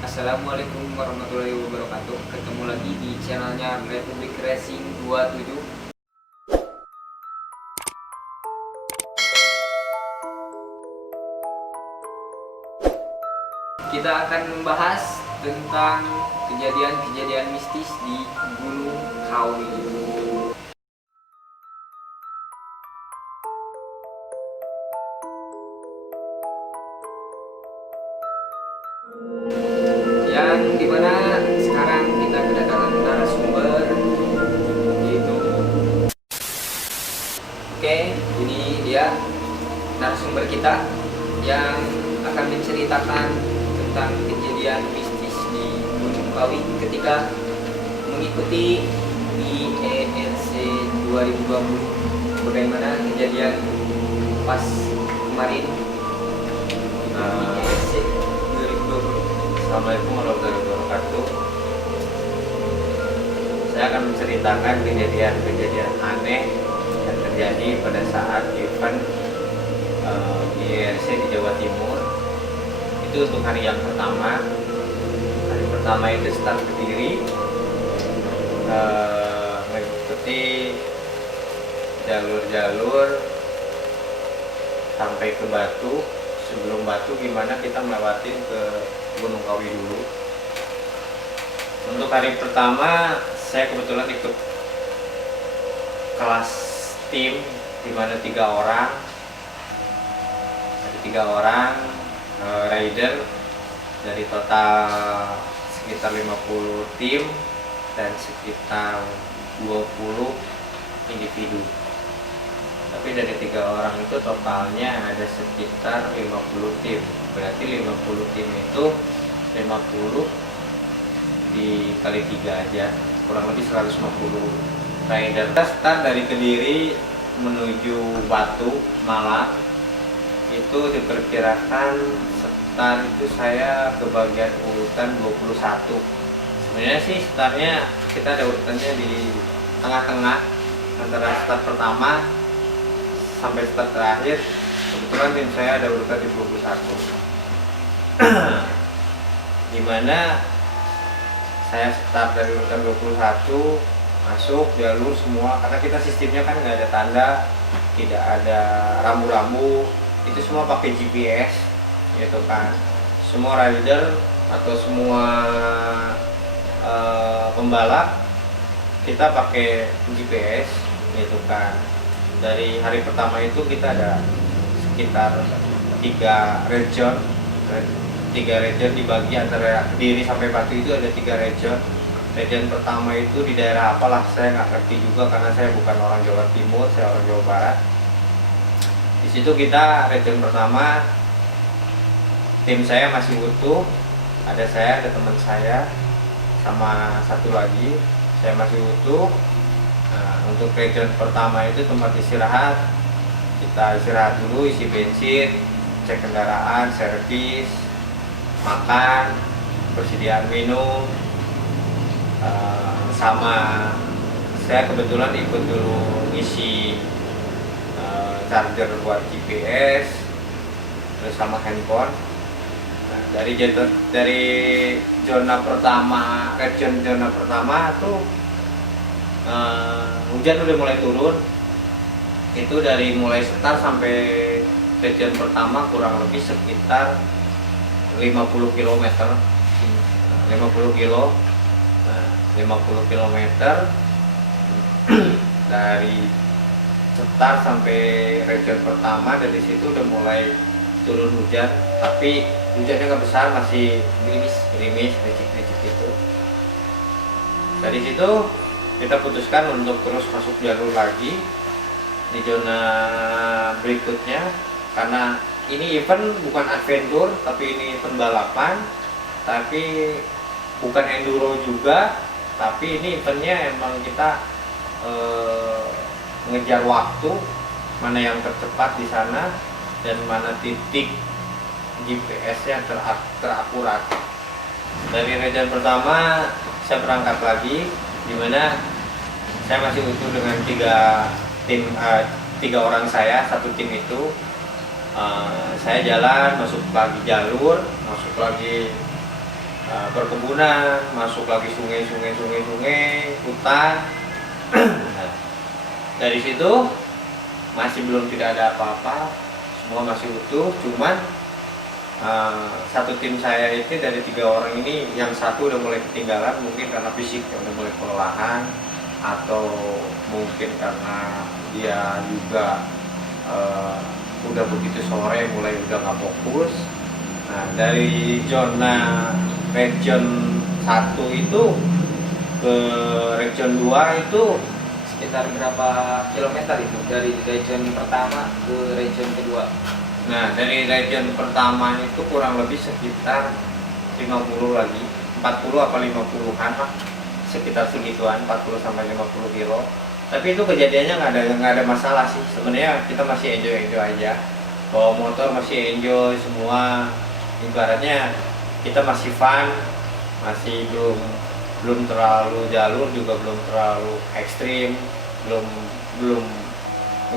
Assalamualaikum warahmatullahi wabarakatuh. Ketemu lagi di channelnya Republik Racing 27. Kita akan membahas tentang kejadian-kejadian mistis di Gunung Kawi. Yang dimana sekarang kita kedatangan narasumber, yaitu ini dia narasumber kita yang akan menceritakan tentang kejadian mistis di Gunung Kawi ketika mengikuti IELC 2020. Bagaimana kejadian pas kemarin IELC 2020? Assalamualaikum warahmatullahi wabarakatuh. Saya akan menceritakan kejadian-kejadian aneh yang terjadi pada saat event IRC di Jawa Timur. Itu untuk hari yang pertama. Hari pertama itu start Kediri, mengikuti jalur-jalur sampai ke Batu. Sebelum Batu gimana kita melewatin ke Gunung Kawi dulu. Untuk hari pertama saya kebetulan ikut kelas tim di mana 3 orang. Ada 3 orang rider dari total sekitar 50 tim dan sekitar 20 individu. Tapi dari 3 orang itu totalnya ada sekitar 50 tim. Berarti 50 tim itu 50 dikali 3 aja, kurang lebih 150 rider. Kita start dari Kediri menuju Batu, Malang. Itu diperkirakan start itu saya ke bagian urutan 21. Sebenarnya sih startnya kita ada urutannya di tengah-tengah antara start pertama sampai start terakhir. Kebetulan tim saya ada urutan di 21. Dimana saya start dari urutan 21, masuk jalur semua, karena kita sistemnya kan nggak ada tanda, tidak ada rambu-rambu, itu semua pakai GPS gitu kan. Semua rider atau semua pembalap kita pakai GPS gitu kan. Dari hari pertama itu kita ada sekitar 3 region dibagi antara Kediri sampai Batu. Itu ada 3 region. Region pertama itu di daerah apalah saya nggak ngerti juga karena saya bukan orang Jawa Timur, saya orang Jawa Barat. Di situ kita region pertama, tim saya masih utuh, ada saya, ada teman saya, sama satu lagi saya masih utuh. Nah, untuk region pertama itu tempat istirahat, kita istirahat dulu, isi bensin, cek kendaraan, servis, makan, persediaan minum, sama saya kebetulan ikut dulu ngisi charger buat GPS, terus sama handphone. Nah, dari zona pertama, region zona pertama tuh hujan udah mulai turun. Itu dari mulai start sampai region pertama kurang lebih sekitar 50 km. 50 kilo. Nah, 50 km dari start sampai region pertama. Dari situ udah mulai turun hujan, tapi hujannya nggak besar, masih gerimis, ricik-ricik gitu. Dari situ kita putuskan untuk terus masuk jalur lagi di zona berikutnya, karena ini event bukan adventure, tapi ini event balapan, tapi bukan enduro juga, tapi ini eventnya emang kita mengejar waktu mana yang tercepat di sana dan mana titik GPS-nya terakurat. Dari region pertama saya berangkat lagi, dimana saya masih utuh dengan 3 orang saya, satu tim itu. Saya jalan masuk lagi jalur, masuk lagi perkebunan, masuk lagi sungai, hutan. Nah, dari situ masih belum tidak ada apa-apa, semua masih utuh. Cuman satu tim saya itu dari 3 orang ini, yang satu udah mulai ketinggalan, mungkin karena fisiknya udah mulai kelelahan, atau mungkin karena dia juga udah begitu sore mulai udah nggak fokus. Nah, dari zona region 1 itu ke region 2 itu Sekitar berapa kilometer itu dari region pertama ke region kedua? Nah, dari region pertama itu kurang lebih sekitar 50 lagi, 40 apa 50-an lah, sekitar segituan, 40 sampai 50 kilo. Tapi itu kejadiannya nggak ada masalah sih. Sebenarnya kita masih enjoy aja. Bawa motor masih enjoy semua. Ibaratnya kita masih fun, masih belum terlalu jalur juga belum terlalu ekstrim, belum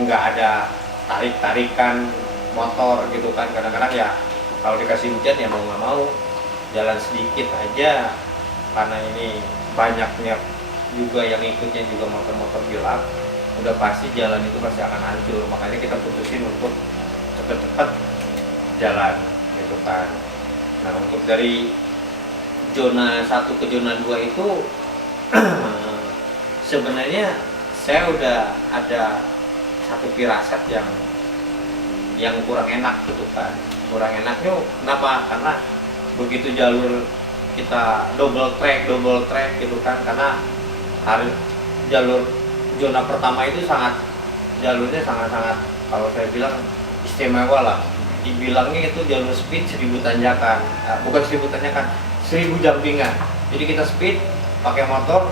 nggak ada tarik-tarikan motor gitu kan. Kadang-kadang ya kalau dikasih hujan ya mau nggak mau jalan sedikit aja, karena ini banyaknya juga yang ikutnya juga motor-motor gelap, udah pasti jalan itu pasti akan hancur. Makanya kita putusin untuk cepet-cepet jalan gitu kan. Nah, untuk dari zona 1 ke zona 2 itu sebenarnya saya udah ada satu firasat yang kurang enak gitu kan. Kurang enaknya kenapa? Karena begitu jalur kita double track gitu kan, karena jalur zona pertama itu jalurnya sangat kalau saya bilang istimewa lah. Dibilangnya itu jalur speed 1000 tanjakan, bukan 1000 tanjakan, 1000 jumpingan. Jadi kita speed pakai motor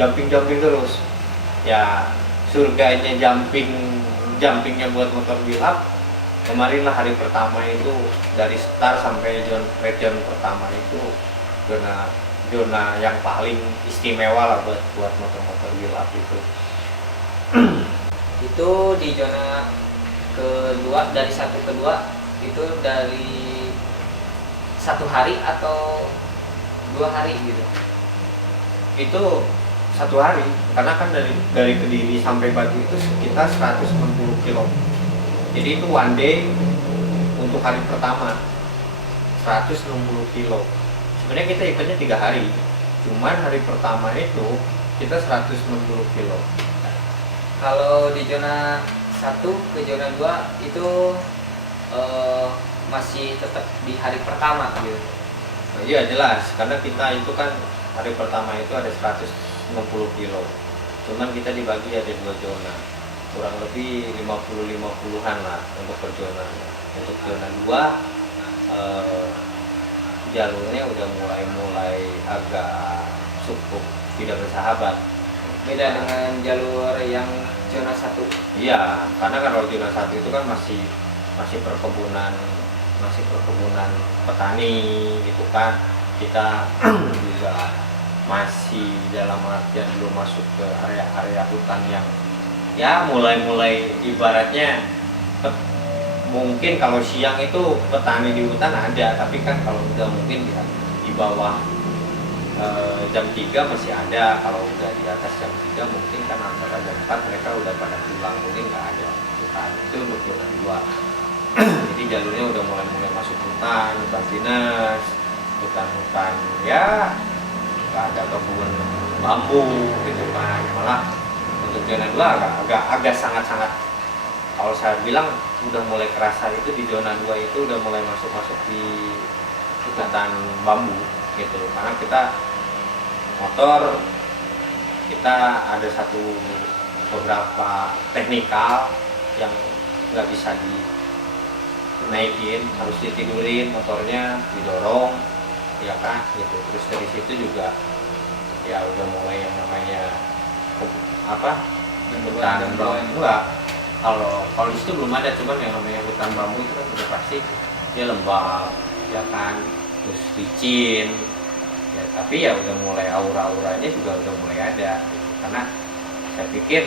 jumping terus ya, surganya jumpingnya buat motor gelap. Kemarin lah hari pertama itu dari start sampai region pertama itu zona yang paling istimewa lah buat motor-motor gelap itu. Itu di zona kedua, dari 1 ke 2 itu dari 1 hari atau 2 hari gitu? Itu 1 hari, karena kan dari Kediri sampai Batu itu sekitar 160 kilo. Jadi itu one day untuk hari pertama 160 kilo. Sebenarnya kita ikutnya 3 hari, cuman hari pertama itu kita 160 kilo. Kalau di zona 1 ke zona 2 itu masih tetap di hari pertama gitu? Nah, iya jelas, karena kita itu kan hari pertama itu ada 160 kilo, cuman kita dibagi ada 2 zona, kurang lebih 50-50an lah untuk per zona. Untuk zona 2 jalurnya udah mulai agak cukup tidak bersahabat, Beda dengan jalur yang zona 1. iya, karena kalau zona 1 itu kan masih perkebunan petani gitu kan. Kita juga masih dalam artian belum masuk ke area hutan yang ya mulai ibaratnya mungkin kalau siang itu petani di hutan ada, tapi kan kalau udah mungkin di bawah jam 3 masih ada. Kalau udah di atas jam 3 mungkin kan antara jam 4 mereka udah pada pulang, mungkin nggak ada hutan. Itu untuk zona 2. Jadi jalurnya udah mulai masuk hutan pinus, hutan ya nggak ada kebun bambu gitu kan. Malah untuk zona 2 agak sangat kalau saya bilang udah mulai kerasa itu di zona 2 itu udah mulai masuk di hutan bambu gitu. Karena kita motor kita ada beberapa teknikal yang nggak bisa dinaikin, harus ditidurin, motornya didorong ya kan gitu. Terus dari situ juga ya udah mulai yang namanya hutan bambu. Enggak, kalau di situ belum ada, cuman yang namanya hutan bambu itu kan udah pasti dia lembab ya kan, terus licin ya. Tapi ya udah mulai aura-auranya juga udah mulai ada gitu. Karena saya pikir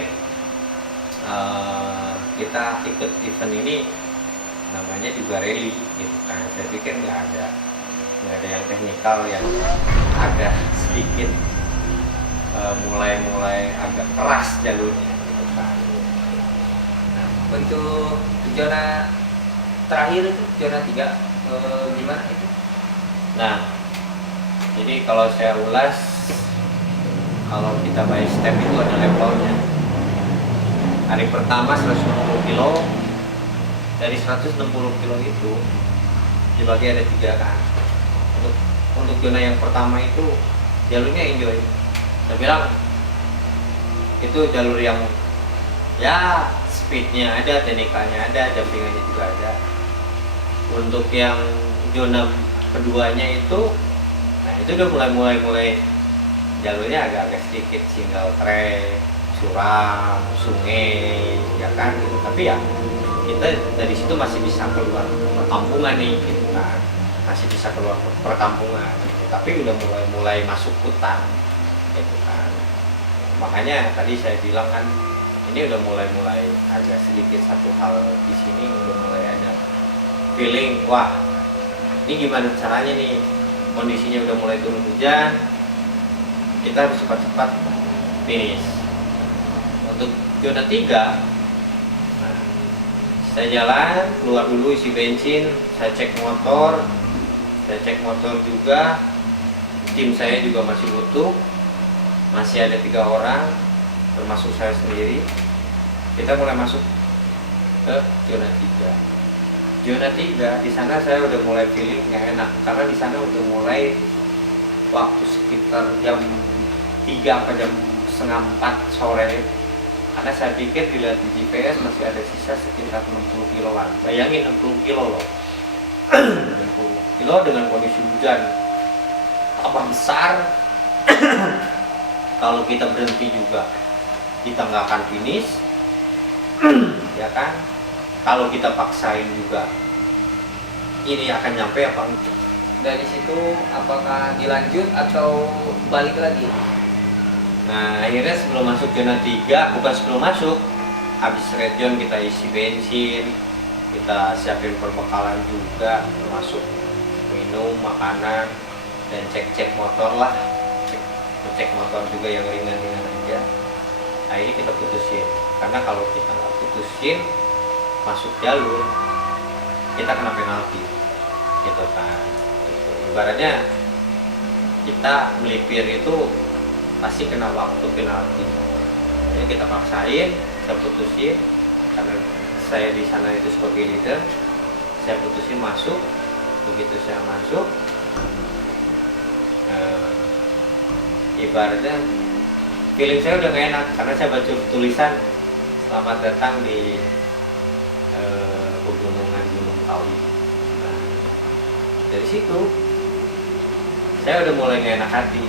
kita ikut event ini namanya juga rally gitu kan. Saya pikir nggak ada nggak ada yang teknikal yang agak sedikit mulai agak keras jalurnya gitu kan. Nah, untuk zona terakhir itu zona 3 gimana itu? Nah, jadi kalau saya ulas, kalau kita by step itu ada levelnya. Hari pertama 160 kilo, dari 160 kilo itu dibagi ada 3 kan. Untuk zona yang pertama itu jalurnya enjoy. Saya bilang itu jalur yang ya speednya ada, teknikalnya ada, jumpingannya juga ada. Untuk yang zona keduanya itu, nah itu udah mulai jalurnya agak-agak sedikit single track, curam, sungai, ya kan gitu. Tapi ya kita dari situ masih bisa keluar perkampungan nih, gitu kan, masih bisa keluar perkampungan. Gitu. Tapi udah mulai masuk hutan, gitu kan. Makanya tadi saya bilang kan, ini udah mulai agak sedikit satu hal di sini udah mulai ada feeling, wah ini gimana caranya nih, kondisinya udah mulai turun hujan, kita harus cepat-cepat finish. Untuk zona 3, nah, saya jalan keluar dulu isi bensin, saya cek motor juga, tim saya juga masih utuh, masih ada 3 orang termasuk saya sendiri. Kita mulai masuk ke zona 3. Zona 3 di sana saya udah mulai feeling nggak enak karena di sana udah mulai waktu sekitar jam 3 atau jam setengah 4 sore. Karena saya pikir dilihat di GPS masih ada sisa sekitar 60 kiloan. Bayangin 60 kilo loh. 60 kilo dengan kondisi hujan tambah besar. Kalau kita berhenti juga kita nggak akan finish, ya kan? Kalau kita paksain juga ini akan nyampe apa enggak? Dari situ apakah dilanjut atau balik lagi? Nah akhirnya sebelum masuk zona 3, bukan sebelum masuk, habis red zone kita isi bensin, kita siapin perbekalan juga, termasuk minum, makanan, dan cek motor lah, cek motor juga yang ringan-ringan aja. Nah ini kita putusin, karena kalau kita nggak putusin masuk jalur, kita kena penalti, gitu kan. Gitu. Ibaratnya kita melipir itu pasti kena waktu penalti. Jadi kita paksain, saya putusin, karena saya di sana itu sebagai leader, saya putusin masuk. Begitu saya masuk, ibaratnya feeling saya udah gak enak karena saya baca tulisan selamat datang di pegunungan Gunung Kawi. Nah, dari situ saya udah mulai gak enak hati.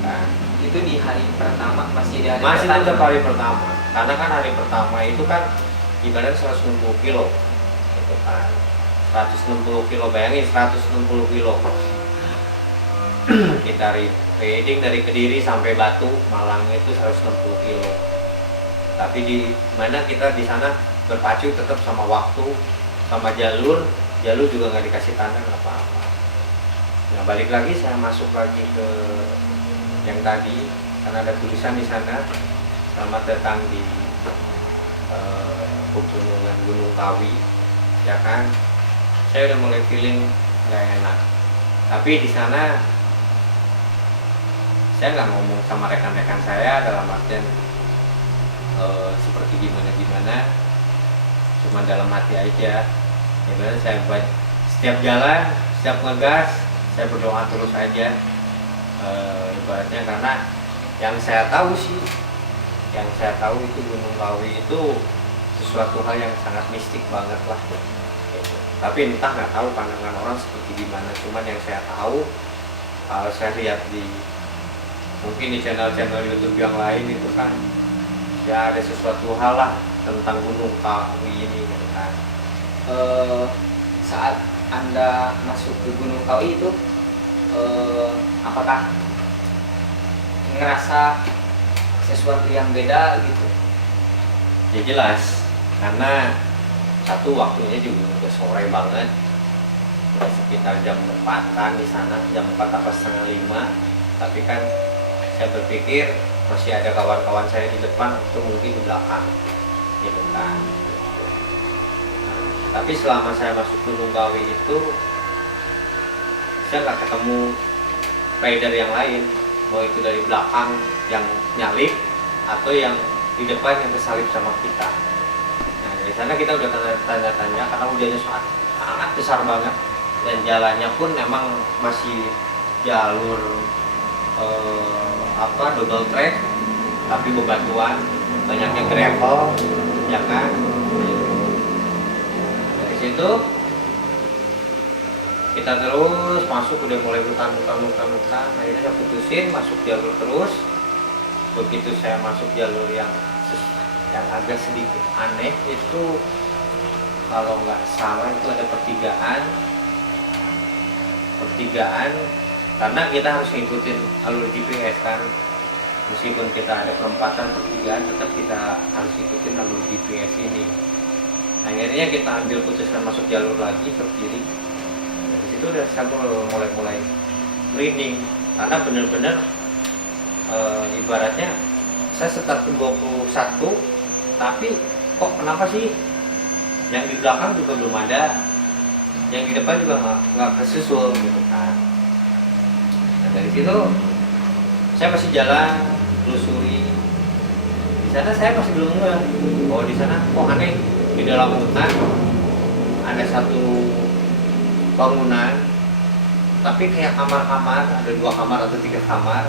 Nah, Itu di hari pertama, masih di hari masih pertama. tetap hari pertama, karena kan hari pertama itu kan ibarat 160 kilo, gitu kan. 160 kilo, bayangin 160 kilo. Kita riding dari Kediri sampai Batu, Malang itu 160 kilo. Tapi di mana kita di sana berpacu tetap sama waktu, sama jalur juga nggak dikasih tanda apa-apa. Nah balik lagi saya masuk lagi ke yang tadi, karena ada tulisan di sana selamat datang di pegunungan Gunung Kawi, ya kan. Saya udah mulai feeling nggak enak. Tapi di sana saya nggak ngomong sama rekan-rekan saya dalam artian seperti gimana, cuma dalam hati aja. Ya saya buat setiap jalan, setiap ngegas, saya berdoa terus aja. Ibaratnya karena yang saya tahu itu Gunung Kawi itu sesuatu hal yang sangat mistik banget lah. Gitu. Tapi entah nggak tahu pandangan orang seperti gimana. Cuman yang saya tahu, kalau saya lihat di mungkin di channel-channel YouTube yang lain itu kan ya ada sesuatu hal lah tentang Gunung Kawi ini, gitu kan. Saat Anda masuk ke Gunung Kawi itu apakah ngerasa sesuatu yang beda gitu? Ya jelas, karena satu waktunya juga udah sore banget, sekitar jam 4-an di sana, jam 4 apa setengah 5. Tapi kan saya berpikir masih ada kawan-kawan saya di depan atau mungkin di belakang gitu kan. Nah, tapi selama saya masuk Gunung Kawi itu saya nggak ketemu rider yang lain, mau itu dari belakang yang nyalip atau yang di depan yang kesalip sama kita. Nah dari sana kita udah tanya-tanya karena hujannya sangat besar banget dan jalannya pun memang masih jalur double track tapi bebatuan, banyaknya gravel ya kan. Dari situ kita terus masuk, udah mulai hutan, akhirnya saya putusin masuk jalur terus. Begitu saya masuk jalur yang agak sedikit aneh itu, kalau nggak salah itu ada pertigaan karena kita harus ngikutin alur GPS kan, meskipun kita ada perempatan pertigaan tetap kita harus ikutin alur GPS ini. Akhirnya kita ambil putusan masuk jalur lagi ke kiri. Dari situ udah saya mulai merinding karena bener-bener ibaratnya saya start ke 21 tapi kok kenapa sih yang di belakang juga belum ada, yang di depan juga nggak kesusul gitu kan. Nah dari situ saya masih jalan telusuri. Di sana saya masih belum ngeh, oh di sana kok aneh, di dalam hutan ada satu bangunan tapi kayak kamar-kamar, ada 2 kamar atau 3 kamar,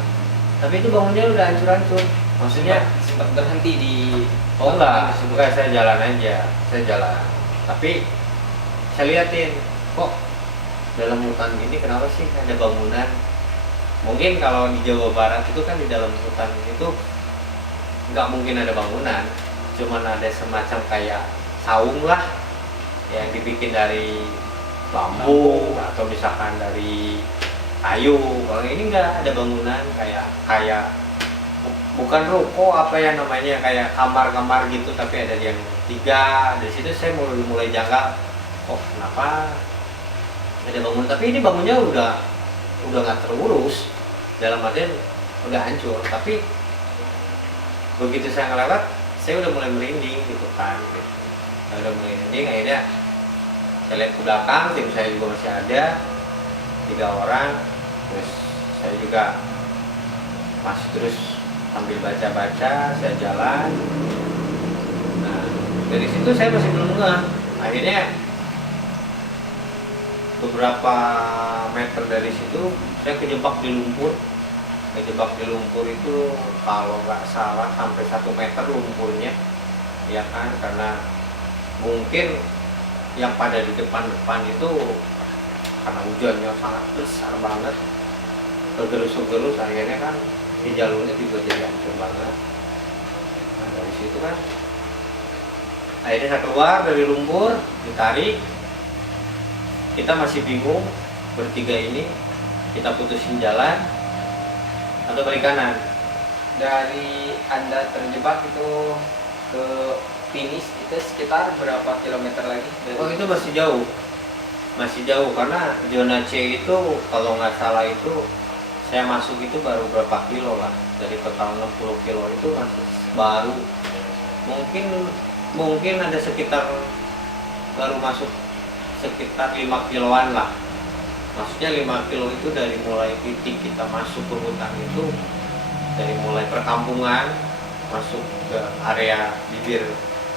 tapi itu bangunnya udah hancur-hancur. Maksudnya sempat berhenti di enggak, saya jalan aja, tapi saya liatin kok dalam hutan gini kenapa sih ada bangunan. Mungkin kalau di Jawa Barat itu kan di dalam hutan itu nggak mungkin ada bangunan, cuman ada semacam kayak saung lah yang dibikin dari bambu atau misalkan dari kayu. Kalau ini nggak ada bangunan, kayak bukan ruko apa ya namanya, kayak kamar-kamar gitu tapi ada yang 3. Dari situ saya mulai janggal, kok kenapa ada bangunan tapi ini bangunnya udah nggak terurus, dalam artian udah hancur. Tapi begitu saya ngelewat saya udah mulai merinding gitu kan, saya udah mulai merinding. Akhirnya saya lihat ke belakang, tim saya juga masih ada 3 orang, terus saya juga masih terus sambil baca-baca, saya jalan. Nah dari situ saya masih belum ngeh. Akhirnya beberapa meter dari situ saya kejebak di lumpur. Itu kalau nggak salah sampai 1 meter lumpurnya ya kan, karena mungkin yang pada di depan itu karena hujannya sangat besar banget, kegerus-gerus, akhirnya kan di jalurnya juga jadi hancur banget. Nah dari situ kan akhirnya saya keluar dari lumpur, ditarik. Kita masih bingung bertiga ini, kita putusin jalan atau balik kanan. Dari Anda terjebak itu ke finish itu sekitar berapa kilometer lagi? Oh itu masih jauh karena zona C itu kalau nggak salah itu saya masuk itu baru berapa kilo lah, dari total 60 kilo itu masih baru mungkin ada sekitar baru masuk sekitar 5 kiloan lah. Maksudnya 5 kilo itu dari mulai titik kita masuk ke hutan itu, dari mulai perkampungan masuk ke area bibir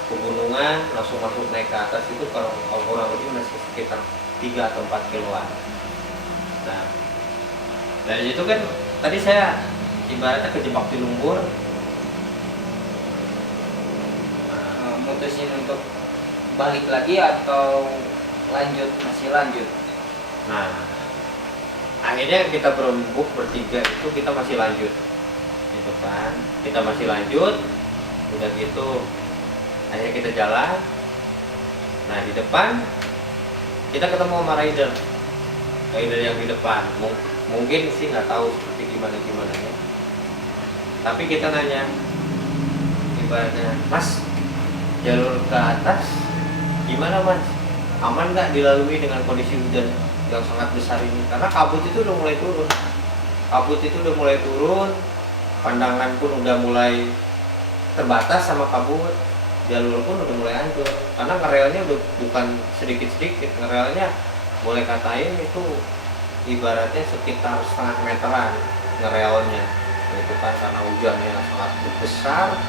pegunungan langsung masuk naik ke atas itu kalau kurang lebih masih sekitar 3 atau 4 kiloan. Nah dari situ kan tadi saya ibaratnya kejebak di lumpur. Mutusin untuk balik lagi atau masih lanjut. Nah akhirnya kita berembuk bertiga itu kita masih lanjut gitu kan, udah gitu akhirnya kita jalan. Nah di depan kita ketemu sama rider yang di depan, mungkin sih nggak tahu seperti gimana ya, tapi kita nanya ibaratnya, Mas jalur ke atas gimana Mas, aman nggak dilalui dengan kondisi hujan yang sangat besar ini, karena kabut itu udah mulai turun. Pandangan pun udah mulai terbatas sama kabut, jalur pun udah mulai hancur karena ngerelnya udah bukan sedikit-sedikit, ngerelnya boleh katain itu ibaratnya sekitar setengah meteran ngerelnya itu kan, karena hujannya sangat besar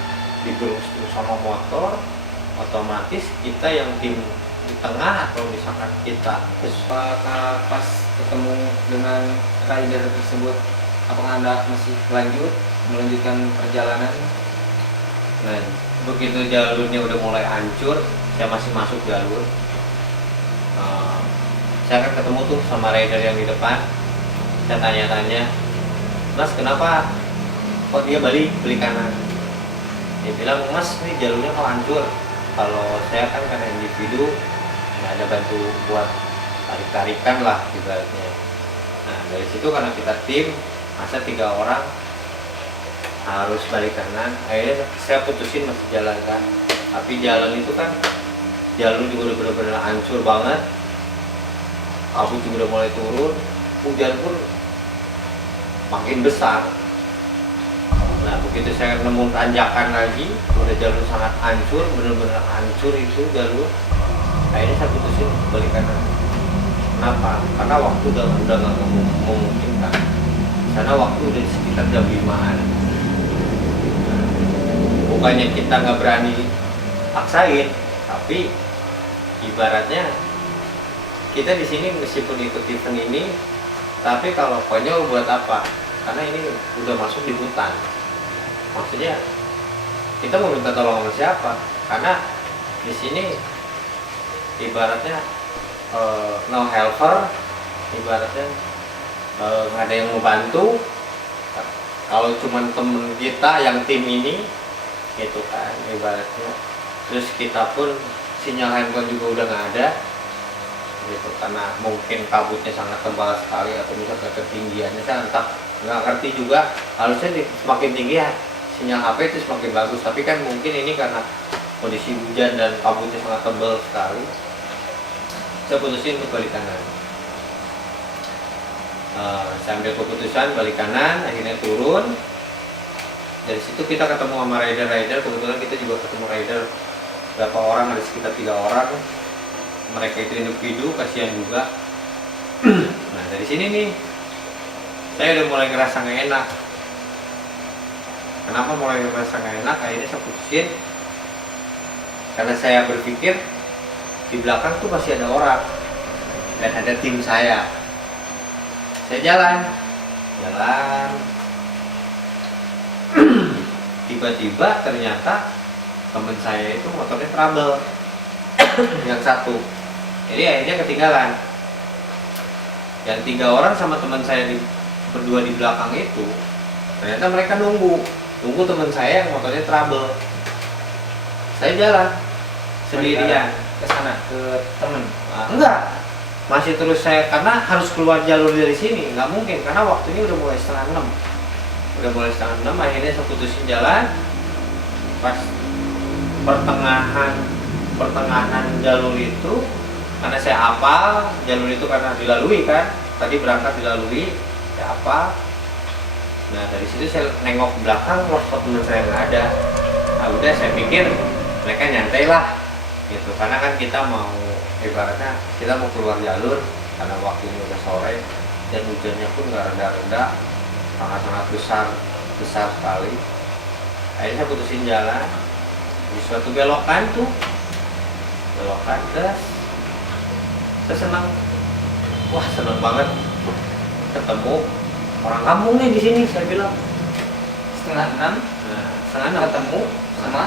digerus sama motor, otomatis kita yang tim di tengah atau misalkan kita Pas ketemu dengan rider tersebut, apakah Anda masih melanjutkan perjalanan? nah begitu jalurnya udah mulai hancur, saya masih masuk jalur. Saya akan ketemu tuh sama rider yang di depan, saya tanya-tanya, Mas kenapa kok dia beli kanan? Dia bilang, Mas ini jalurnya kok hancur, kalau saya kan karena individu nggak ada bantu buat tarik-tarikan lah ibaratnya. Nah dari situ karena kita tim, masa 3 orang harus balik kanan, akhirnya saya putusin masih jalan kan. Tapi jalan itu kan jalur juga udah bener-bener hancur banget, kabut juga udah mulai turun, hujan pun makin besar. Nah begitu saya nemu tanjakan lagi, udah jalur sangat hancur, bener-bener hancur itu jalur, akhirnya saya putusin balik kanan. Kenapa? Karena waktu udah nggak memungkinkan, karena waktu udah sekitar jam 5-an. Bukannya kita nggak berani paksain, tapi ibaratnya kita di sini meskipun ikut event ini, tapi kalau konyol buat apa? Karena ini udah masuk di hutan. Maksudnya kita mau minta tolong sama siapa? Karena di sini ibaratnya no helper, ibaratnya nggak ada yang mau bantu. Kalau cuman temen kita yang tim ini gitu kan ibaratnya, terus kita pun sinyal handphone juga udah nggak ada gitu, karena mungkin kabutnya sangat tebal sekali atau misalnya ketinggiannya saya entah, nggak ngerti juga. Harusnya semakin tinggi ya sinyal HP itu semakin bagus, tapi kan mungkin ini karena kondisi hujan dan kabutnya sangat tebal sekali, saya putusin untuk balik kanan. Saya ambil keputusan balik kanan, akhirnya turun. Dari situ kita ketemu sama rider, kebetulan kita juga ketemu rider berapa orang, ada sekitar 3 orang. Mereka itu individu, kasihan juga. Nah dari sini nih saya udah mulai ngerasa nggak enak. Kenapa mulai ngerasa nggak enak? Akhirnya saya putusin, karena saya berpikir di belakang tuh masih ada orang dan ada tim saya. Saya jalan tiba-tiba ternyata teman saya itu motornya trouble yang satu, jadi akhirnya ketinggalan. Yang 3 orang sama teman saya berdua di belakang itu, ternyata mereka nunggu teman saya yang motornya trouble. Saya jalan sendirian Ke sana, ke temen? enggak, masih terus saya, karena harus keluar jalur dari sini, nggak mungkin karena waktunya udah mulai setengah 6. Akhirnya saya putusin jalan. Pas pertengahan jalur itu, karena saya hafal jalur itu karena dilalui kan, tadi berangkat dilalui, saya hafal. Nah dari situ saya nengok ke belakang, loh kok teman saya nggak ada. Nah udah saya pikir mereka nyantai lah gitu, karena kan kita mau ibaratnya kita mau keluar jalur karena waktunya udah sore dan hujannya pun nggak reda-reda, sangat-sangat besar sekali. Akhirnya saya putusin jalan di suatu belokan terus saya senang banget ketemu orang kampung nih di sini. Saya bilang Setengah 6 setengah 6 ketemu sama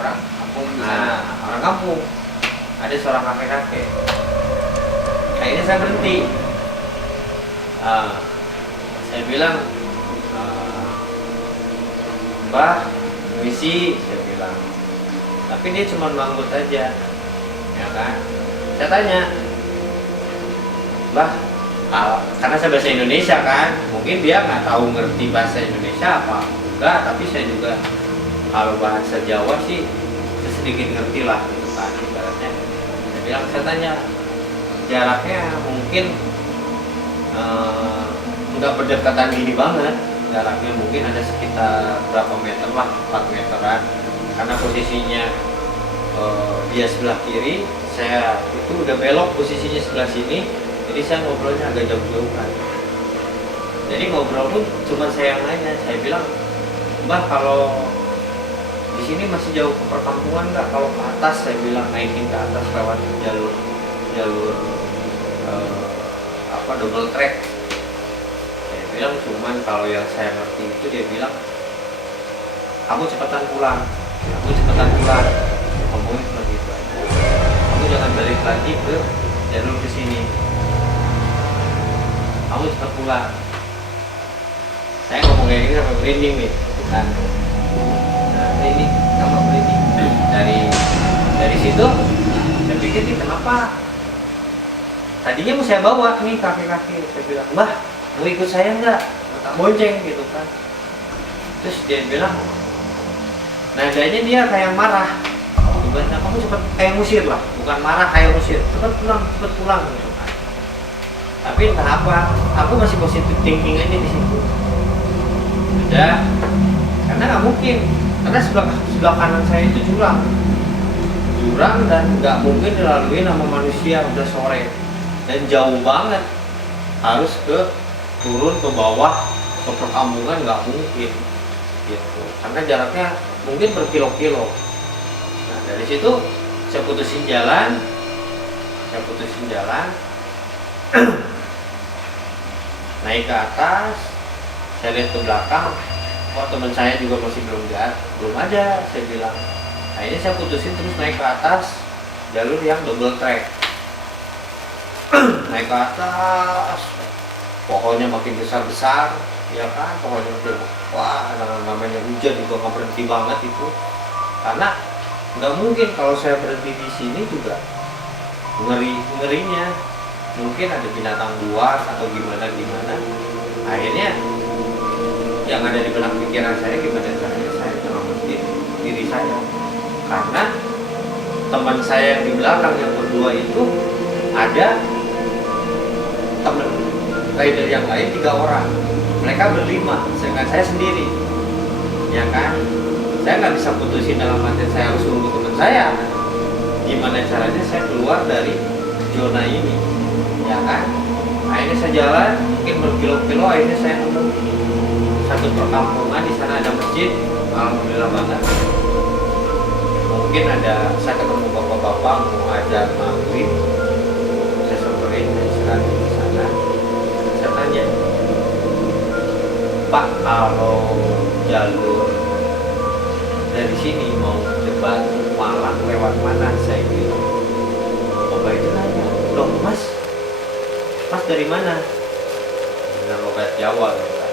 orang kampung di sana. nah orang kampung, ada seorang kakek. Akhirnya saya berhenti. Saya bilang, Mbah, misi, saya bilang. Tapi dia cuma manggut aja, ya kan? Saya tanya, Mbah, karena saya bahasa Indonesia kan, mungkin dia nggak tahu ngerti bahasa Indonesia apa enggak, tapi saya juga kalau bahasa Jawa sih saya sedikit ngerti lah gitu kan ibaratnya. Saya bilang, saya tanya jaraknya mungkin eh, nggak berdekatan gini banget, jaraknya mungkin ada sekitar berapa meter lah, 4 meteran, karena posisinya dia sebelah kiri, saya itu udah belok posisinya sebelah sini, jadi saya ngobrolnya agak jauh-jauhan. Jadi ngobrol pun cuma saya yang nanya, saya bilang, Mbah kalau di sini masih jauh ke perkampungan nggak? Kalau ke atas, saya bilang naikin ke atas lewat jalur double track. Saya bilang cuman kalau yang saya ngerti itu dia bilang kamu cepetan pulang, ngomongin seperti itu aja. Kamu jangan balik lagi ke jalur ke sini, kamu cepat pulang. Saya ngomong kayak gini sampai merinding nih, kan? Nah, ini sama merinding. Dari situ saya pikir nih kenapa? Tadinya mau saya bawa nih kakek-kakek, saya bilang, Mbah mau ikut saya nggak? Bonceng gitu kan. Terus dia bilang, nadanya dia kayak marah. Nah, kamu cepet kayak musir lah, bukan marah kayak musir. Cepet pulang gitu kan. Tapi entah apa, aku masih positif thinking aja di situ. Udah, karena nggak mungkin, karena sebelah kanan saya itu jurang dan nggak mungkin dilalui sama manusia, udah sore dan jauh banget, harus turun ke bawah ke perkampungan, nggak mungkin gitu, karena jaraknya mungkin berkilo-kilo. Nah dari situ saya putusin jalan naik ke atas, saya lihat ke belakang, kok teman saya juga masih belum ada, saya bilang. Akhirnya saya putusin terus naik ke atas jalur yang double track. Naik ke atas, pohonnya makin besar-besar, ya kan, pohonnya udah, wah, namanya hujan juga nggak berhenti banget itu. Karena nggak mungkin kalau saya berhenti di sini juga ngerinya, mungkin ada binatang buas atau gimana. Akhirnya yang ada di benak pikiran saya, gimana caranya saya nyelamatin diri saya, karena teman saya yang di belakang yang berdua itu ada teman rider yang lain 3 orang, mereka berlima, sedangkan saya sendiri, ya kan. Saya nggak bisa putusin dalam arti saya harus nunggu teman saya. Gimana caranya saya keluar dari zona ini, ya kan. Akhirnya saya jalan, mungkin berkilo-kilo, akhirnya saya nemu satu perkampungan, di sana ada masjid, alhamdulillah banget. Mungkin saya ketemu bapak-bapak mau ajar maghrib, saya samperin, saya istirahat di sana. Saya tanya, Pak, kalau jalur dari sini mau ke Batu Malang lewat mana? Saya bilang. Bapak itu nanya, loh mas dari mana? Dengan logat Jawa gitu kan.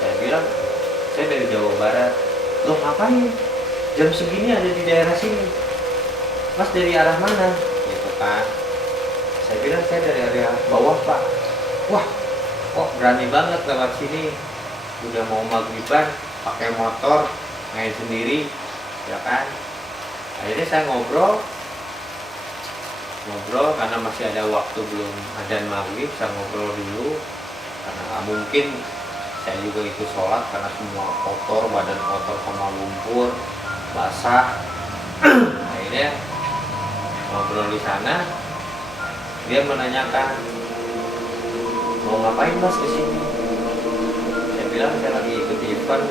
Saya bilang, saya dari Jawa Barat. Loh ngapain? Jam segini ada di daerah sini. Mas dari arah mana? Gitu kan. Saya bilang saya dari area bawah Pak. Wah, kok berani banget lewat sini. Udah mau maghriban, pakai motor, main sendiri, ya kan. Akhirnya saya ngobrol karena masih ada waktu, belum adzan maghrib, saya ngobrol dulu karena nggak mungkin saya juga ikut sholat karena semua kotor, badan kotor sama lumpur basah. Akhirnya ngobrol di sana, dia menanyakan mau ngapain mas kesini. Saya bilang saya lagi ikut event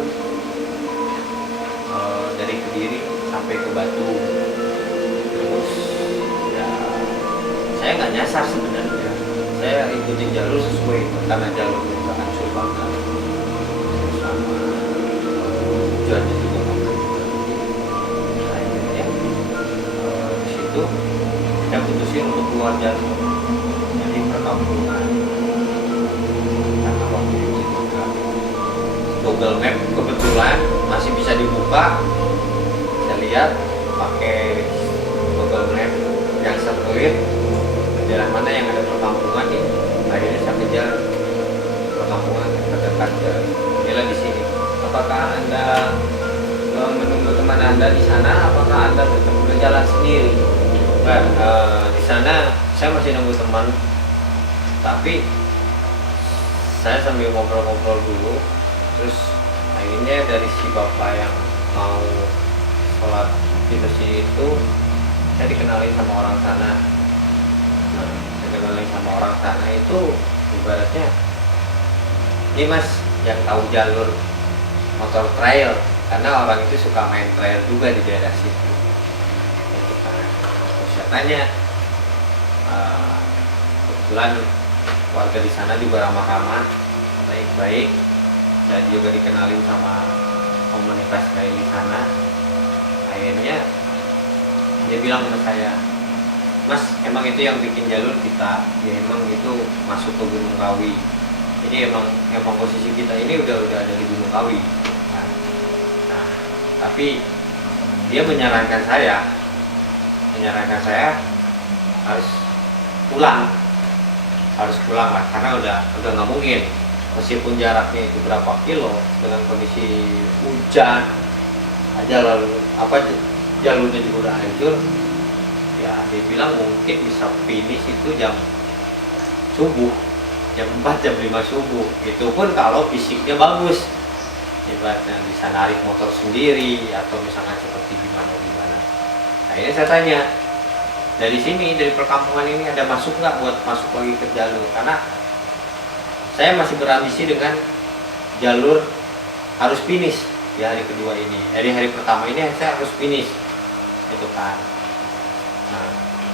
dari Kediri sampai ke Batu. Terus ya saya nggak nyasar sebenarnya, saya ikutin jalur sesuai karena jalur itu hancur banget sama hujannya juga banget. Akhirnya di situ saya putusin untuk keluar jalur dari perkampungan karena waktu itu juga Google Map kebetulan masih bisa dibuka. Saya lihat pakai Google Map yang satelit, jalan mana yang ada perkampungan ini. Akhirnya saya kejar perkampungan terdekat, inilah di sini. Apakah Anda menunggu teman Anda di sana? Apakah Anda tetap berjalan sendiri? Di sana saya masih nunggu teman, tapi saya sambil ngobrol-ngobrol dulu, terus akhirnya dari si bapak yang mau sholat di masjid itu saya dikenalin sama orang sana. Nah, saya dikenalin sama orang sana itu ibaratnya, ini mas yang tahu jalur motor trail, karena orang itu suka main trail juga di daerah situ. Gitu kan. Terus saya tanya, kebetulan warga di sana juga ramah-ramah, baik-baik. Saya juga dikenalin sama komunitas trail di sana. Akhirnya dia bilang ke saya, mas emang itu yang bikin jalur kita, ya emang itu masuk ke Gunung Kawi. Jadi emang posisi kita ini udah ada di Gunung Kawi. Nah, tapi dia menyarankan saya harus pulang lah, karena udah nggak mungkin, meskipun jaraknya itu berapa kilo dengan kondisi hujan aja, lalu jalurnya juga udah hancur. Ya dia bilang mungkin bisa finish itu jam subuh, jam 4 jam 5 subuh, itu pun kalau fisiknya bagus, ibaratnya bisa narik motor sendiri atau misalkan seperti gimana. Akhirnya saya tanya, dari sini, dari perkampungan ini ada masuk nggak buat masuk lagi ke jalur, karena saya masih berambisi dengan jalur harus finish di hari kedua ini. Dari hari pertama ini saya harus finish itu kan. Nah,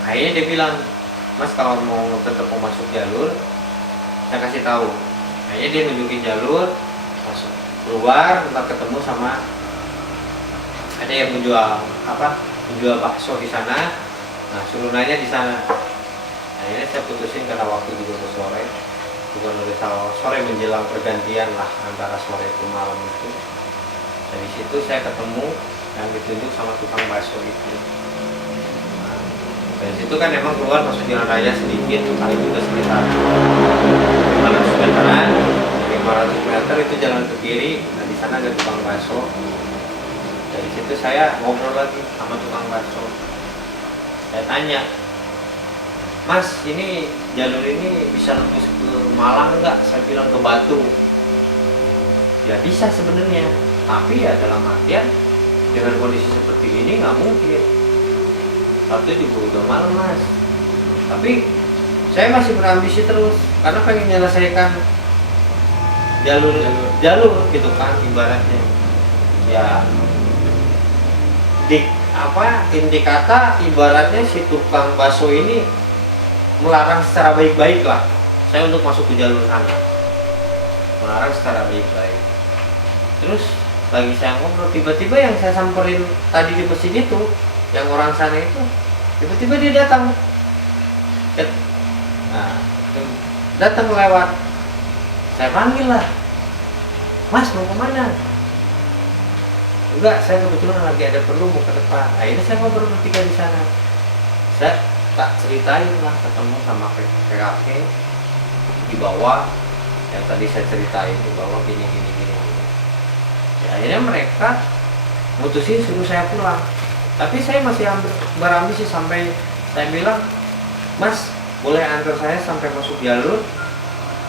akhirnya dia bilang, mas kalau mau tetap mau masuk jalur, saya kasih tahu. Akhirnya dia nunjukin jalur, masuk keluar, ntar ketemu sama ada yang menjual bakso di sana. Nah, suruh nanya di sana. Akhirnya saya putusin karena waktu juga udah sore, bukan udah sore menjelang pergantian lah antara sore ke malam itu. Dari situ saya ketemu yang ditunjuk sama tukang bakso itu. Nah, dari situ kan emang keluar masuk jalan raya sedikit, paling juga sekitar 500 meteran, 500 meter itu jalan ke kiri. Nah, di sana ada tukang bakso. Dari situ saya ngobrol lagi sama tukang bakso. Saya tanya, mas ini jalur ini bisa nembus ke Malang nggak? Saya bilang ke Batu. Ya bisa sebenarnya, tapi ya dalam artian dengan kondisi seperti ini nggak mungkin. Satu juga udah malam mas. Tapi saya masih berambisi terus karena pengen menyelesaikan jalur gitu kan, ibaratnya. Ya indikata ibaratnya si tukang bakso ini melarang secara baik-baik lah saya untuk masuk ke jalur sana, melarang secara baik-baik. Terus lagi saya ngobrol, tiba-tiba yang saya samperin tadi di masjid itu, yang orang sana itu, tiba-tiba dia datang. Nah, datang lewat, saya panggil lah, mas mau kemana? Enggak, saya kebetulan lagi ada perlu mau ke depan. Akhirnya saya ngobrol bertiga di sana. Saya tak ceritain lah ketemu sama PKK di bawah, yang tadi saya ceritain di bawah gini. Ya, akhirnya mereka mutusin suruh saya pulang. Tapi saya masih berambisi sampai saya bilang, mas boleh antar saya sampai masuk jalur,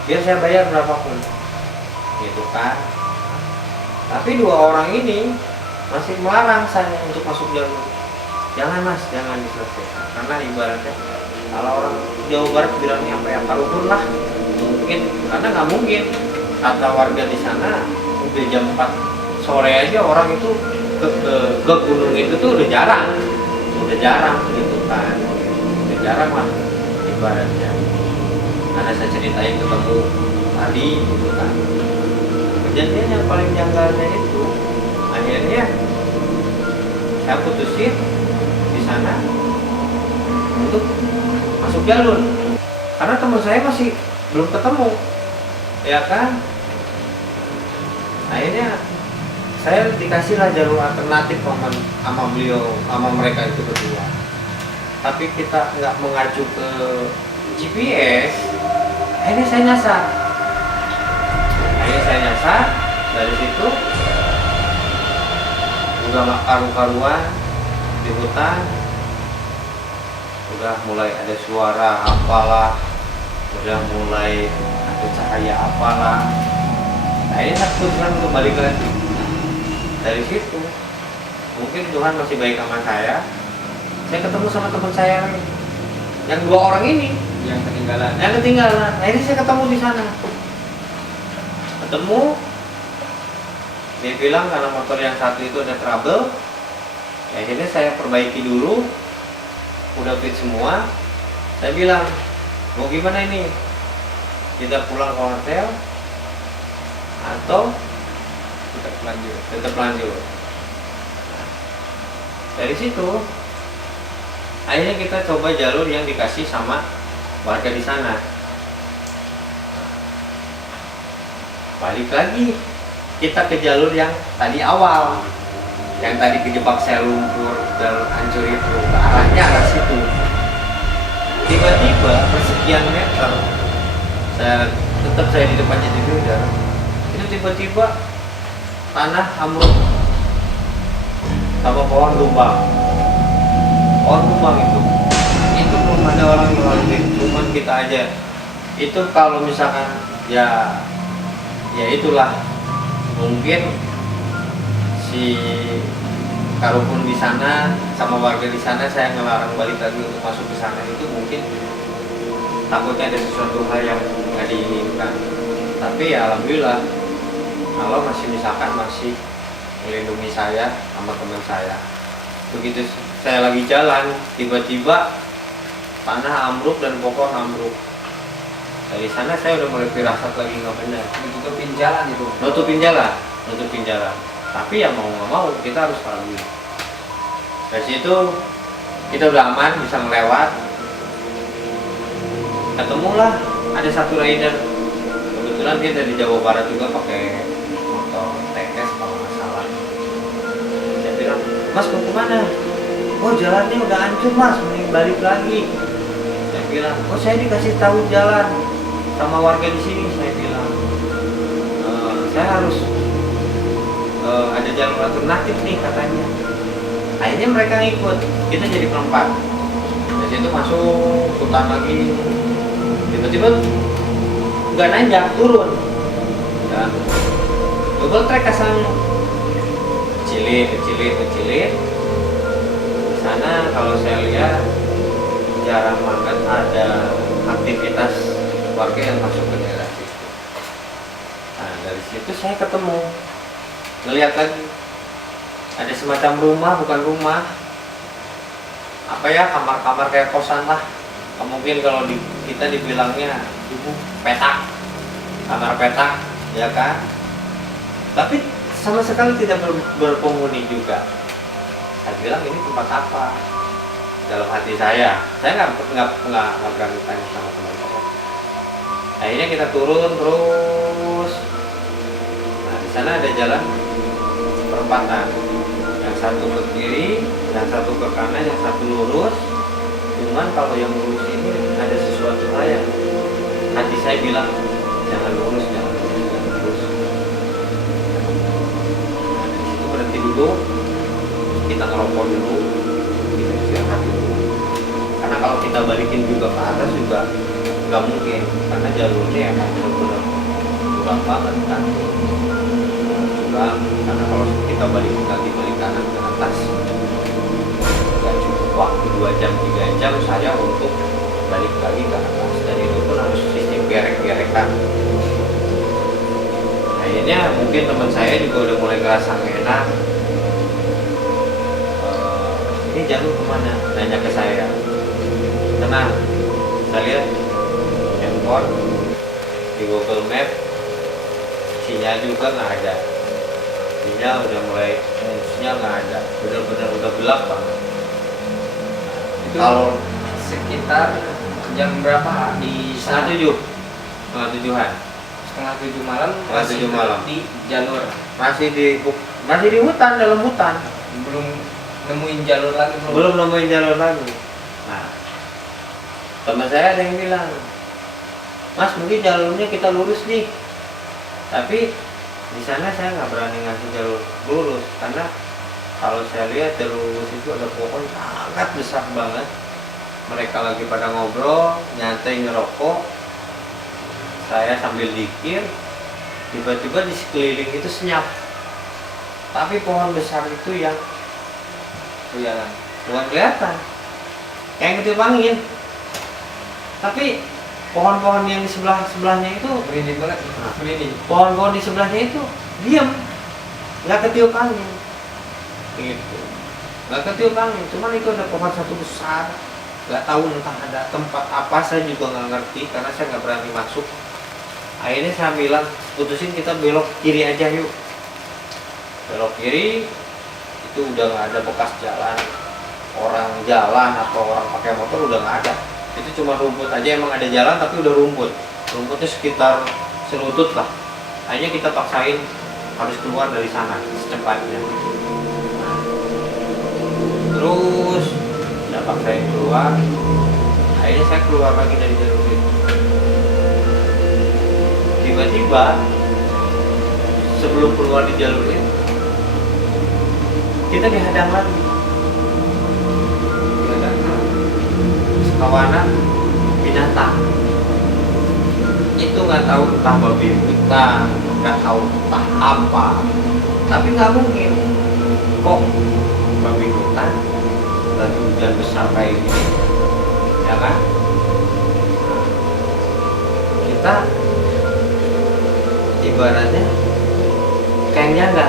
biar saya bayar berapapun, gitu kan. Tapi dua orang ini masih melarang saya untuk masuk jalur. Jangan mas, jangan diselesaikan. Karena ibaratnya kalau orang Jawa Barat bilangnya apa yang kalupun lah, mungkin karena nggak mungkin kata warga di sana udah jam 4 sore aja orang itu ke gunung itu tuh udah jarang gitu kan, udah jarang lah ibaratnya. Karena saya ceritain ketemu tadi gitu kan, kejadian yang paling janggalnya itu akhirnya saya putusin di sana untuk masuk jalur karena teman saya masih belum ketemu, ya kan. Akhirnya saya dikasihlah jalur alternatif sama beliau, sama mereka itu berdua. Tapi kita nggak mengacu ke GPS. Akhirnya saya nyasar. Dari situ udah nggak karu-karuan di hutan, udah mulai ada suara apalah, udah mulai cahaya apalah. Nah ini saya putuskan untuk balik lagi. Dari situ mungkin Tuhan masih baik sama saya ketemu sama teman saya yang 2 orang ini yang ketinggalan. Nah ini saya ketemu di sana, dia bilang karena motor yang satu itu ada trouble. Ya, akhirnya saya perbaiki dulu, udah fit semua. Saya bilang, mau gimana ini, kita pulang ke hotel atau tetap lanjut. Nah, dari situ akhirnya kita coba jalur yang dikasih sama warga di sana. Balik lagi kita ke jalur yang tadi awal, yang tadi kejebak saya lumpur dan hancur itu, ke arahnya arah situ. Tiba-tiba persekian meter, saya di depannya di Builder, itu tiba-tiba tanah ambruk sama pohon tumbang itu belum ada orang yang ngelaluin, cuman kita aja. Itu kalau misalkan ya itulah, mungkin si kalaupun di sana sama warga di sana saya ngelarang balik lagi untuk masuk ke sana, itu mungkin takutnya ada sesuatu hal yang nggak diinginkan. Tapi ya alhamdulillah Allah masih melindungi saya sama teman saya. Begitu saya lagi jalan, tiba-tiba tanah ambruk dan pohon ambruk. Dari sana saya udah mulai firasat lagi nggak benar. Nutupin jalan itu. Nutupin jalan. Tapi ya mau nggak mau kita harus lalui. Dari situ kita udah aman, bisa melewat. Ketemulah ada satu rider. Kebetulan dia dari Jawa Barat juga pakai motor TS kalau nggak salah. Saya bilang, Mas mau kemana? Oh jalannya udah hancur Mas, mending balik lagi. Saya bilang, oh saya dikasih tahu jalan sama warga di sini. Saya bilang, saya harus ada jalan alternatif nih katanya. Akhirnya mereka ngikut, kita jadi perempat. Dari situ masuk hutan lagi, tiba-tiba nggak nanjak, turun. Dan double track asal kecilin. Di sana kalau saya lihat jarang banget ada aktivitas warga yang masuk ke daerah situ. Nah dari situ saya ketemu, ngelihat lagi ada semacam rumah, bukan rumah, apa ya, kamar-kamar kayak kosan lah. Mungkin kalau kita dibilangnya petak, kamar petak, ya kan? Tapi sama sekali tidak berpenghuni juga. Saya bilang ini tempat apa? Dalam hati saya nggak berani tanya sama teman saya. Akhirnya kita turun terus. Nah di sana ada jalan perempatan, yang satu ke kiri, yang satu ke kanan, yang satu lurus. Cuman kalau yang lurus ini ada sesuatu hal yang hati saya bilang jangan lurus. Nah, di situ berhenti dulu, kita ngerokok dulu, kita istirahat dulu. Karena kalau kita balikin juga ke atas juga nggak mungkin, karena jalurnya emang benar-benar curam banget kan. Curam, karena kalau kita balik kanan ke atas nggak cukup waktu 2 jam 3 jam saya untuk balik lagi ke atas, dan itu pun harus sistem gerek-gerekan. Akhirnya mungkin teman saya juga udah mulai ngerasa nggak enak. Ini jalur kemana? Nanya ke saya. Tenang, saya lihat handphone di Google Map, sinyal juga nggak ada. Sinyal udah mulai sinyal nggak ada, benar-benar udah gelap banget. Itu kalau sekitar jam berapa di sana? setengah tujuhan. Setengah 7 malam. Setengah 7 malam. Di jalur. Masih di hutan, dalam hutan. Belum nemuin jalur lagi. Belum nemuin jalur lagi. Nah, teman saya ada yang bilang, Mas mungkin jalurnya kita lurus nih. Tapi di sana saya nggak berani ngasih jalur lurus, karena kalau saya lihat jalur lurus itu ada pohon sangat besar banget. Mereka lagi pada ngobrol, nyantai ngerokok. saya sambil dikir, tiba-tiba di sekeliling itu senyap, tapi pohon besar itu yang kelihatan. bukan kelihatan, kayak ngetiup angin. Tapi pohon-pohon yang di sebelahnya itu, Merinding banget. Merinding. pohon-pohon di sebelahnya itu diam, nggak ketiup angin, gitu. Nggak ketiup angin, cuman itu ada pohon satu besar, nggak tahu entah ada tempat apa, saya juga nggak ngerti karena saya nggak berani masuk. Akhirnya saya bilang, putusin kita belok kiri aja yuk. Belok kiri, itu udah nggak ada bekas jalan, orang jalan atau orang pakai motor udah nggak ada. Itu cuma rumput aja, emang ada jalan tapi udah rumput. Rumputnya sekitar selutut lah. Akhirnya kita paksain harus keluar dari sana secepatnya. Nah, terus kita paksain keluar. Akhirnya saya keluar lagi dari jalur itu. Tiba-tiba sebelum keluar di jalur itu, kita dihadang lagi. Sekawanan binatang. Itu nggak tahu entah babi hutan, nggak tahu entah apa. Tapi nggak mungkin kok babi hutan lagi hujan besar kayak gini, ya kan? Kita ibaratnya kayak jaga.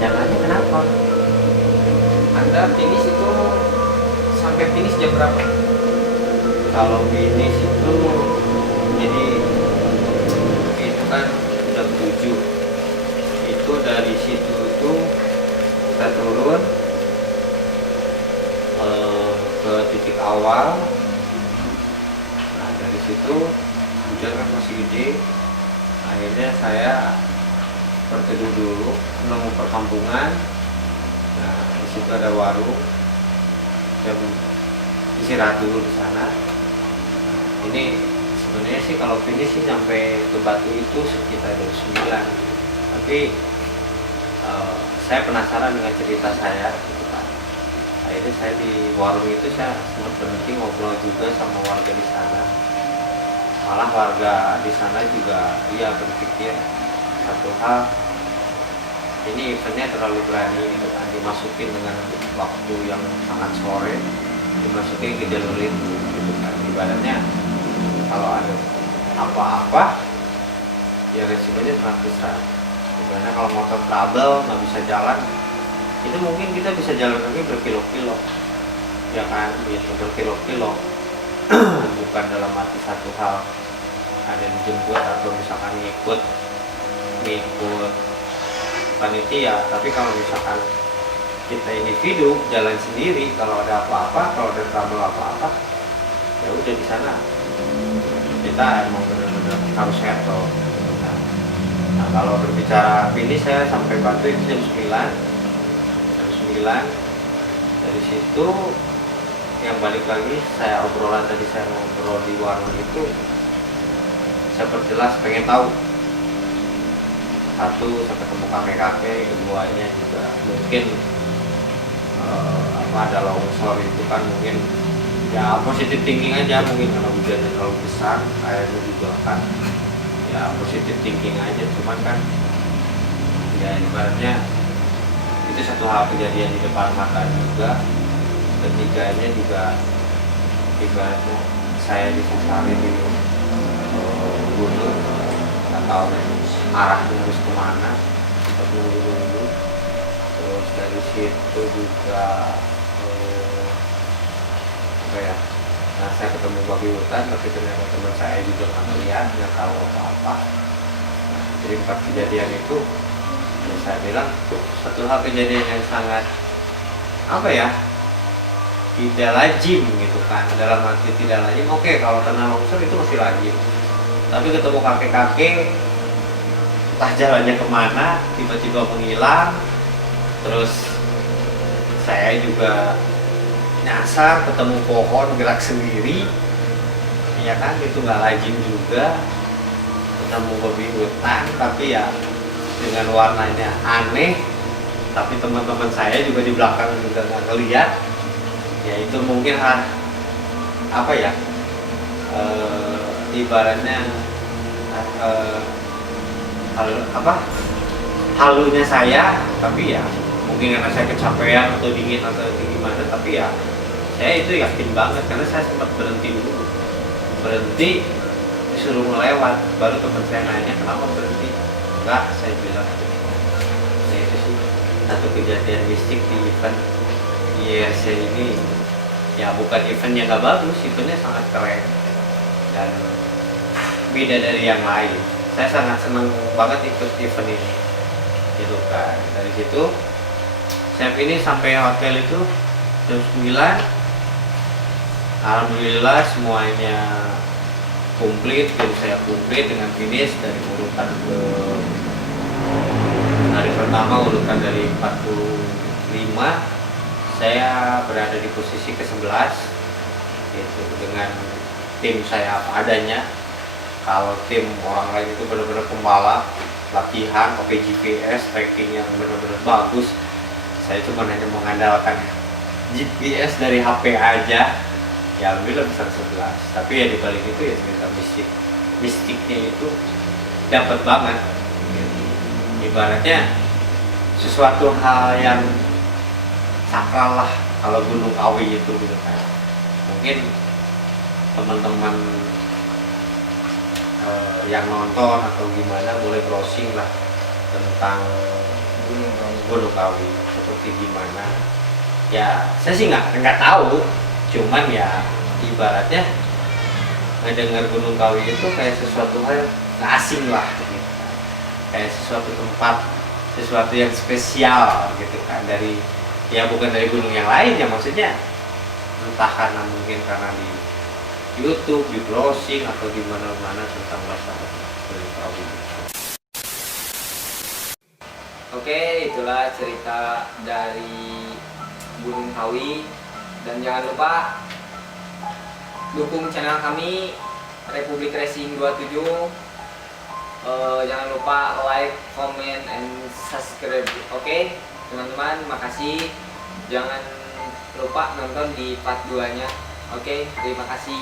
Jangannya kenapa? Anda finish itu sampai finish jam berapa? Kalau finish itu jadi itu kan jam 7. Itu dari situ itu kita turun ke titik awal. Nah dari situ hujan kan masih gede. Akhirnya saya berteduh dulu, menemu perkampungan. Nah di situ ada warung. Jam istirahat dulu di sana. Ini sebenarnya sih kalau finish sih sampai ke Batu itu sekitar jam 9. Tapi saya penasaran dengan cerita saya gitu kan. Akhirnya saya di warung itu saya sempat berhenti ngobrol juga sama warga di sana. Malah warga di sana juga berpikir satu hal, ini eventnya terlalu berani gitu kan, dimasukin dengan waktu yang sangat sore, dimasukin ke jalur itu gitu kan. Ibaratnya kalau ada apa-apa ya resikonya sangat besar. Ibaratnya kalau motor trouble nggak bisa jalan, itu mungkin kita bisa jalan lagi berkilo-kilo, ya kan, gitu berkilo-kilo. Bukan dalam arti satu hal ada yang dijemput atau misalkan ngikut panitia, tapi kalau misalkan kita individu jalan sendiri, kalau ada apa-apa, kalau ada trouble apa-apa, ya udah di sana kita emang benar-benar harus settle. Nah kalau berbicara finish, saya sampai Batu itu jam 9. Dari situ yang balik lagi, saya obrolan tadi, saya ngobrol di warung itu, saya perjelas pengen tahu. Satu, saya ketemu kakek-kakek, keduanya juga mungkin ada longsor itu kan, mungkin ya positif thinking aja, mungkin karena hujannya terlalu besar, airnya juga kan ya positif thinking aja. Cuman kan ya ibaratnya itu satu hal kejadian di depan mata juga. Ketiganya juga ibaratnya saya disesali di gunung, nggak tahu arahnya harus kemana, kita nunggu. Terus dari situ juga nah saya ketemu babi hutan, tapi ternyata teman saya juga nggak melihat, nggak tahu apa-apa. Nah, jadi 4 kejadian itu ya saya bilang satu hal kejadian yang sangat tidak lazim gitu kan. Dalam arti tidak lazim, oke, kalau kena longsor itu masih lazim, tapi ketemu kakek-kakek entah jalannya kemana, tiba-tiba menghilang. Terus saya juga nyasar ketemu pohon gerak sendiri, ya kan, itu nggak lazim juga. Ketemu babi hutan tapi ya dengan warnanya aneh, tapi teman-teman saya juga di belakang juga nggak ngeliat. Ya itu mungkin ibaratnya hal apa halunya saya, tapi ya mungkin karena saya kecapean atau dingin atau gimana, tapi ya saya itu yakin banget karena saya sempat berhenti dulu, berhenti disuruh melewat, baru teman saya nanya kenapa berhenti. Enggak, saya bilang ya itu sih satu kejadian mistik di event IRC ini. Ya bukan event yang nggak bagus, eventnya sangat keren dan beda dari yang lain. Saya sangat senang banget ikut event ini gitu kan. Dari situ saya ini sampai hotel itu jam 9. Alhamdulillah semuanya komplit, jadi saya komplit dengan finish dari urutan ke hari pertama, urutan dari 45 saya berada di posisi ke-11 itu dengan tim saya apa adanya. Kalau tim orang lain itu benar-benar pembalap, latihan, pakai GPS, tracking yang benar-benar bagus. Saya cuma hanya mengandalkan GPS dari HP aja. Ya alhamdulillah bisa 11. Tapi ya dibalik itu ya cerita mistiknya itu dapat banget. Ibaratnya sesuatu hal yang sakral lah kalau Gunung Kawi itu gitu kan. Mungkin teman-teman yang nonton atau gimana boleh browsing lah tentang Gunung Kawi seperti gimana. Ya saya sih nggak tahu, cuman ya ibaratnya ngedengar Gunung Kawi itu kayak sesuatu hal nggak asing lah gitu kan. Kayak sesuatu tempat, sesuatu yang spesial gitu kan, dari ya bukan dari gunung yang lain ya, maksudnya entah karena mungkin karena di YouTube, di browsing atau di mana-mana tentang masalah Gunung Kawi. Oke, itulah cerita dari Gunung Kawi, dan jangan lupa dukung channel kami Republik Racing 27. Jangan lupa like, comment, and subscribe. Oke, teman-teman, makasih. Jangan lupa nonton di part 2 nya. Oke, terima kasih.